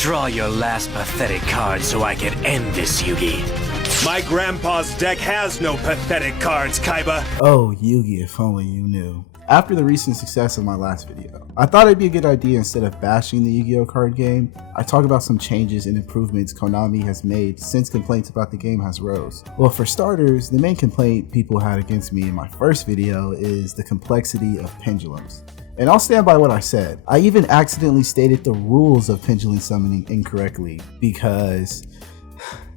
Draw your last pathetic card so I can end this, Yugi. My grandpa's deck has no pathetic cards, Kaiba. Oh, Yugi, if only you knew. After the recent success of my last video, I thought it'd be a good idea, instead of bashing the Yu-Gi-Oh card game, I talk about some changes and improvements Konami has made since complaints about the game has rose. Well, for starters, the main complaint people had against me in my first video is the complexity of pendulums. And I'll stand by what I said. I even accidentally stated the rules of pendulum summoning incorrectly because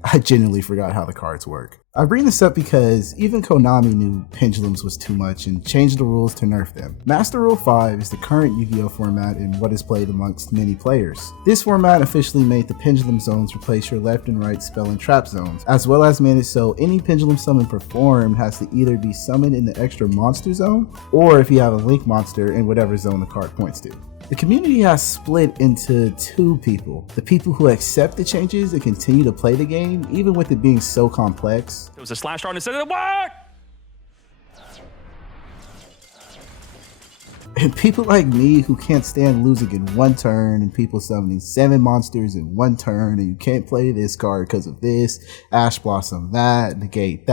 I genuinely forgot how the cards work. I bring this up because even Konami knew pendulums was too much and changed the rules to nerf them. Master Rule 5 is the current Yu-Gi-Oh format and what is played amongst many players. This format officially made the pendulum zones replace your left and right spell and trap zones, as well as made it so any pendulum summon performed has to either be summoned in the extra monster zone, or if you have a link monster in whatever zone the card points to. The community has split into two people. The people who accept the changes and continue to play the game, even with it being so complex. It was a slash on instead of the what? And people like me who can't stand losing in one turn, and people summoning 7 monsters in one turn, and you can't play this card because of this, Ash Blossom that, negate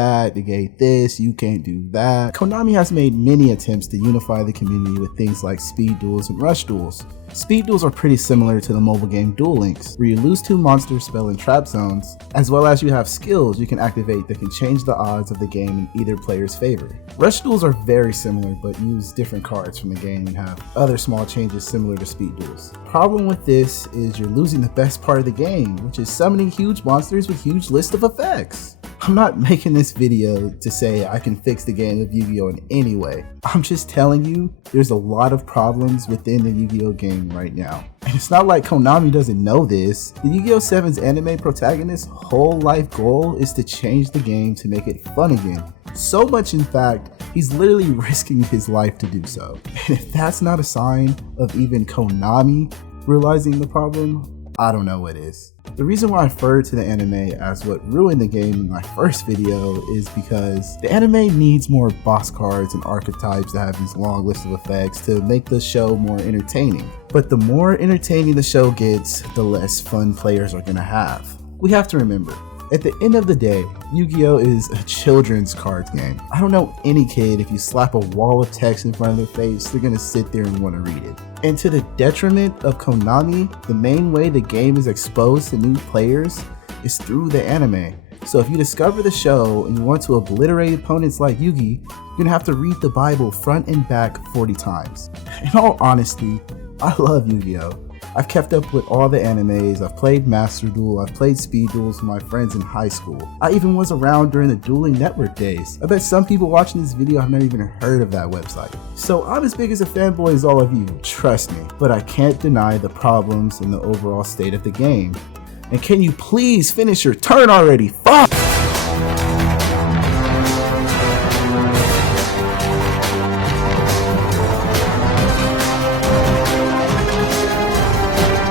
this, you can't do that. Konami has made many attempts to unify the community with things like speed duels and rush duels. Speed duels are pretty similar to the mobile game Duel Links, where you lose 2 monster spell and trap zones, as well as you have skills you can activate that can change the odds of the game in either player's favor. Rush duels are very similar but use different cards from the game and have other small changes similar to speed duels. Problem with this is you're losing the best part of the game, which is summoning huge monsters with huge list of effects. I'm not making this video to say I can fix the game of Yu-Gi-Oh in any way. I'm just telling you there's a lot of problems within the Yu-Gi-Oh game right now. And it's not like Konami doesn't know this. The Yu-Gi-Oh 7's anime protagonist's whole life goal is to change the game to make it fun again. So much in fact, he's literally risking his life to do so. And if that's not a sign of even Konami realizing the problem, I don't know what is. The reason why I referred to the anime as what ruined the game in my first video is because the anime needs more boss cards and archetypes that have these long lists of effects to make the show more entertaining. But the more entertaining the show gets, the less fun players are gonna have. We have to remember, at the end of the day, Yu-Gi-Oh is a children's cards game. I don't know any kid, if you slap a wall of text in front of their face, they're gonna sit there and want to read it. And to the detriment of Konami, the main way the game is exposed to new players is through the anime. So if you discover the show and you want to obliterate opponents like Yugi, you're gonna have to read the Bible front and back 40 times. In all honesty, I love Yu-Gi-Oh! I've kept up with all the animes, I've played Master Duel, I've played Speed Duels with my friends in high school. I even was around during the Dueling Network days. I bet some people watching this video have never even heard of that website. So I'm as big as a fanboy as all of you, trust me. But I can't deny the problems and the overall state of the game. And can you please finish your turn already? Fuck!